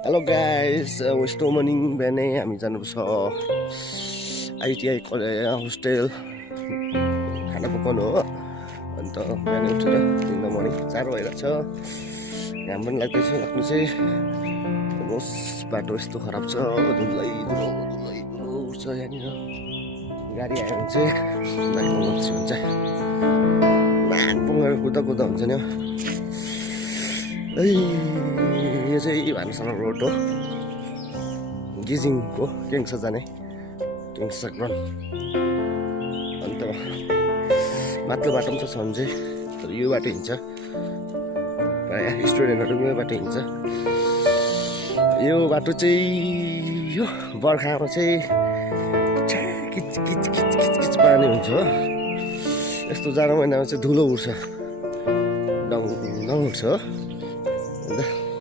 Hello guys, यस्तो morning बिहानै हामी जानुपर्छ आइटिआई होस्टेल खाना पकाउनु हो। अन्त बिहान उठेर इन द मर्निङ 4 भइरहेको छ। घाम पनि लाग्दैछ। लाग्नु चाहिँ बाटो यस्तो खराब छ, धुलै उठ्छ यहाँनिर। गाडी आयो भने चाहिँ बाटोमा गल्छी हुन्छ, नाकपुङ्गेर कुदा हुन्छ नि। यो चाहिँ भानुशाला रोड हो, गिजिङको केङ्सा जाने केङ्सा ग्राउन्ड। अन्त माथिल्लो बाटो पनि छ भने चाहिँ, तर यो बाटो हिँड्छ प्रायः स्टुडेन्टहरू पनि यो बाटो हिँड्छ। यो बाटो चाहिँ यो बर्खामा चाहिँ किच किच किच किच किच पानी हुन्छ हो। यस्तो जाडो महिनामा चाहिँ धुलो उठ्छ, डङ उठ्छ हो।